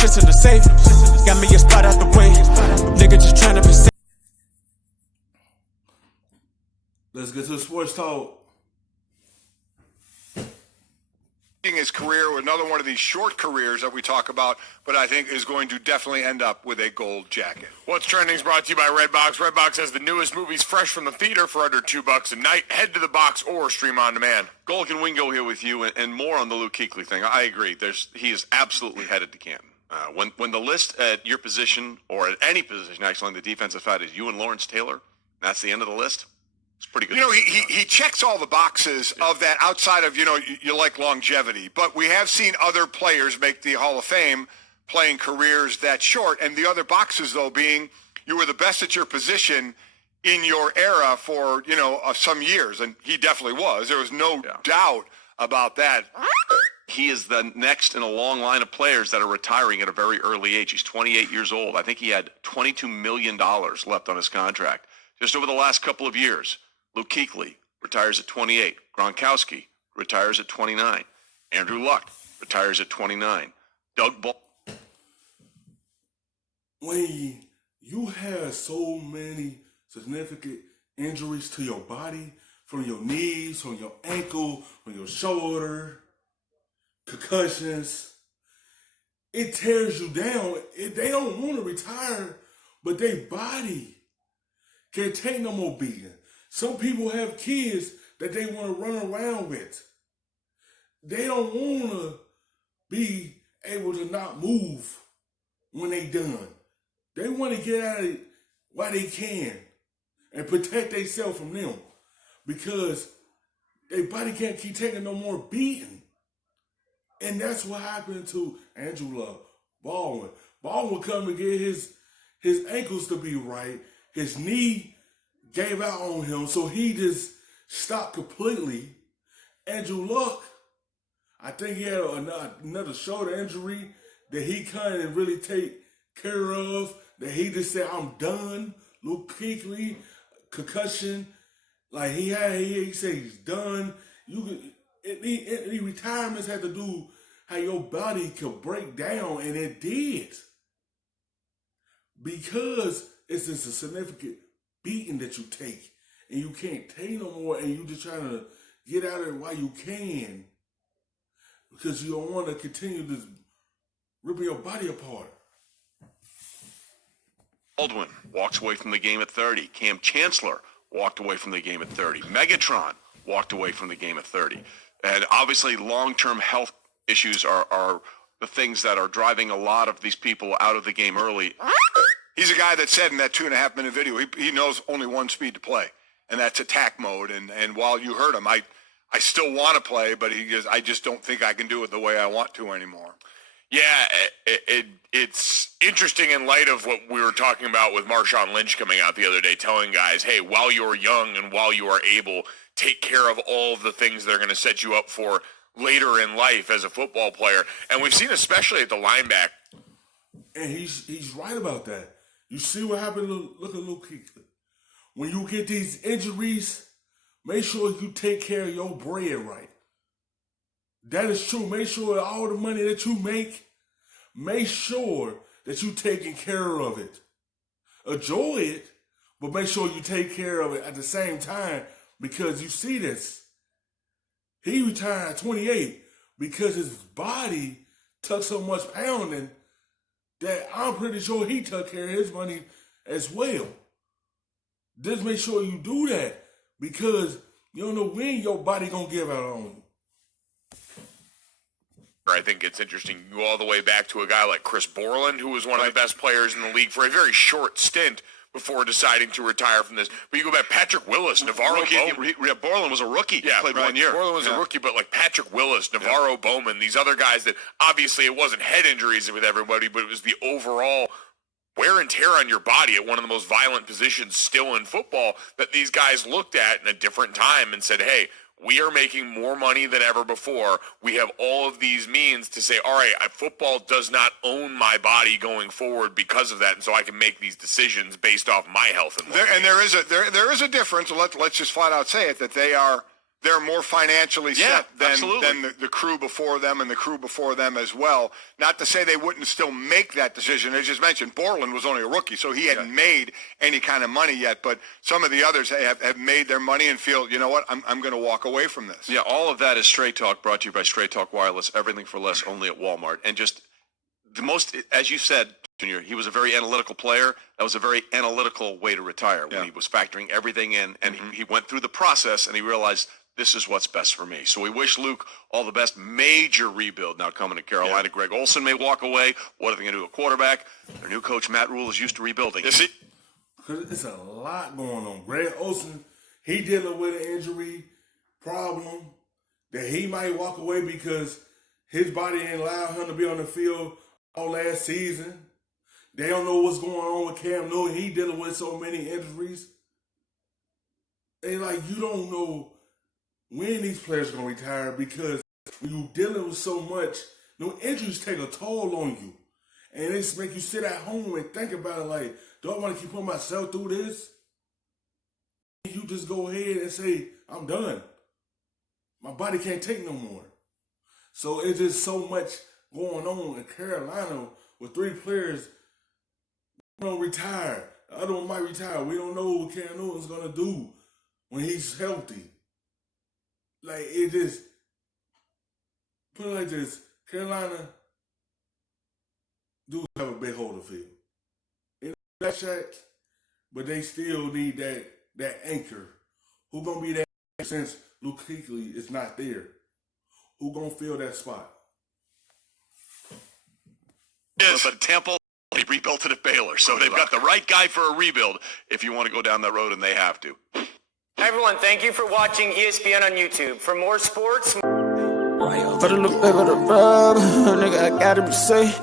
shit's in the safe. Got me a spot out the way. Nigga just tryna be safe. Let's get to the sports talk. His career, another one of these short careers that we talk about, but I think is going to definitely end up with a gold jacket. What's Trending is brought to you by Redbox. Redbox has the newest movies fresh from the theater for under $2 a night. Head to the box or stream on demand. Golk and Wingo here with you, and more on the Luke Kuechly thing. I agree. He is absolutely headed to Canton. When the list at your position, or at any position actually on the defensive side, is you and Lawrence Taylor, that's the end of the list. It's pretty good. You know, he checks all the boxes of that outside of, you like longevity. But we have seen other players make the Hall of Fame playing careers that short. And the other boxes, though, being you were the best at your position in your era for, some years. And he definitely was. There was no doubt about that. He is the next in a long line of players that are retiring at a very early age. He's 28 years old. I think he had $22 million left on his contract. Just over the last couple of years, Luke Kuechly retires at 28. Gronkowski retires at 29. Andrew Luck retires at 29. Doug Ball. When you have so many significant injuries to your body, from your knees, from your ankle, from your shoulder, concussions, it tears you down. They don't want to retire, but their body can't take no more beating. Some people have kids that they want to run around with. They don't want to be able to not move when they done. They want to get out of it while they can and protect themselves from them, because their body can't keep taking no more beating. And that's what happened to Andrew Luck, Baldwin. Baldwin come to get his ankles to be right. His knee gave out on him, so he just stopped completely. Andrew Luck, I think he had another shoulder injury that he couldn't really take care of, that he just said, I'm done. Luke Kuechly, concussion, like he said he's done. The retirements had to do how your body could break down, and it did. Because it's just a significant beating that you take, and you can't take no more, and you just trying to get out of it while you can, because you don't want to continue to rip your body apart. Baldwin walks away from the game at 30. Cam Chancellor walked away from the game at 30. Megatron walked away from the game at 30. And obviously long-term health issues are the things that are driving a lot of these people out of the game early. He's a guy that said in that 2.5-minute video, he knows only one speed to play, and that's attack mode. And while you heard him, I still want to play, but I just don't think I can do it the way I want to anymore. Yeah, it's interesting in light of what we were talking about with Marshawn Lynch coming out the other day, telling guys, hey, while you're young and while you are able, take care of all of the things that are going to set you up for later in life as a football player. And we've seen, especially at the linebacker. And he's right about that. You see what happened to look at Luke Kuechly. When you get these injuries, make sure you take care of your bread right. That is true. Make sure all the money that you make sure that you taking care of it. Enjoy it, but make sure you take care of it at the same time, because you see this. He retired at 28 because his body took so much pounding that I'm pretty sure he took care of his money as well. Just make sure you do that, because you don't know when your body gonna give out on you. I think it's interesting. You go all the way back to a guy like Chris Borland, who was one of the best players in the league for a very short stint before deciding to retire from this. But you go back, Patrick Willis, Navarro Bowman. Borland was a rookie. Yeah, played 1 year. Borland was a rookie, but like Patrick Willis, Navarro Bowman, these other guys that obviously it wasn't head injuries with everybody, but it was the overall wear and tear on your body at one of the most violent positions still in football that these guys looked at in a different time and said, hey, we are making more money than ever before. We have all of these means to say, all right, football does not own my body going forward because of that, and so I can make these decisions based off my health and well-being. And there is a difference. Let's just flat out say it, that they are they're more financially Yeah, set than absolutely. the crew before them and the crew before them as well. Not to say they wouldn't still make that decision. As just mentioned, Borland was only a rookie, so he hadn't made any kind of money yet. But some of the others have made their money and feel, you know what, I'm going to walk away from this. Yeah, all of that is Straight Talk, brought to you by Straight Talk Wireless. Everything for less, only at Walmart. And just the most, as you said, Junior, he was a very analytical player. That was a very analytical way to retire when he was factoring everything in. And he went through the process and he realized, this is what's best for me. So we wish Luke all the best. Major rebuild now coming to Carolina. Greg Olsen may walk away. What are they going to do at quarterback? Their new coach, Matt Rule, is used to rebuilding. Is it? Because it's a lot going on. Greg Olsen, he dealing with an injury problem that he might walk away because his body ain't allowed him to be on the field all last season. They don't know what's going on with Cam Newton. He dealing with so many injuries. And like, you don't know when these players are going to retire because when you're dealing with so much, injuries take a toll on you. And it's make you sit at home and think about it like, do I want to keep putting myself through this? You just go ahead and say, I'm done. My body can't take no more. So it's just so much going on in Carolina with 3 players. One don't retire. The other one might retire. We don't know what Cam Newton's going to do when he's healthy. Like, it just, put it like this, Carolina do have a big hole to fill. In that shack, but they still need that anchor. Who gonna be that anchor since Luke Kuechly is not there? Who gonna fill that spot? Yes. But Temple, they rebuilt it at Baylor, so they've got the right guy for a rebuild if you want to go down that road, and they have to. Hi everyone, thank you for watching ESPN on YouTube. For more sports, Better look back at the rub, nigga, I gotta be safe.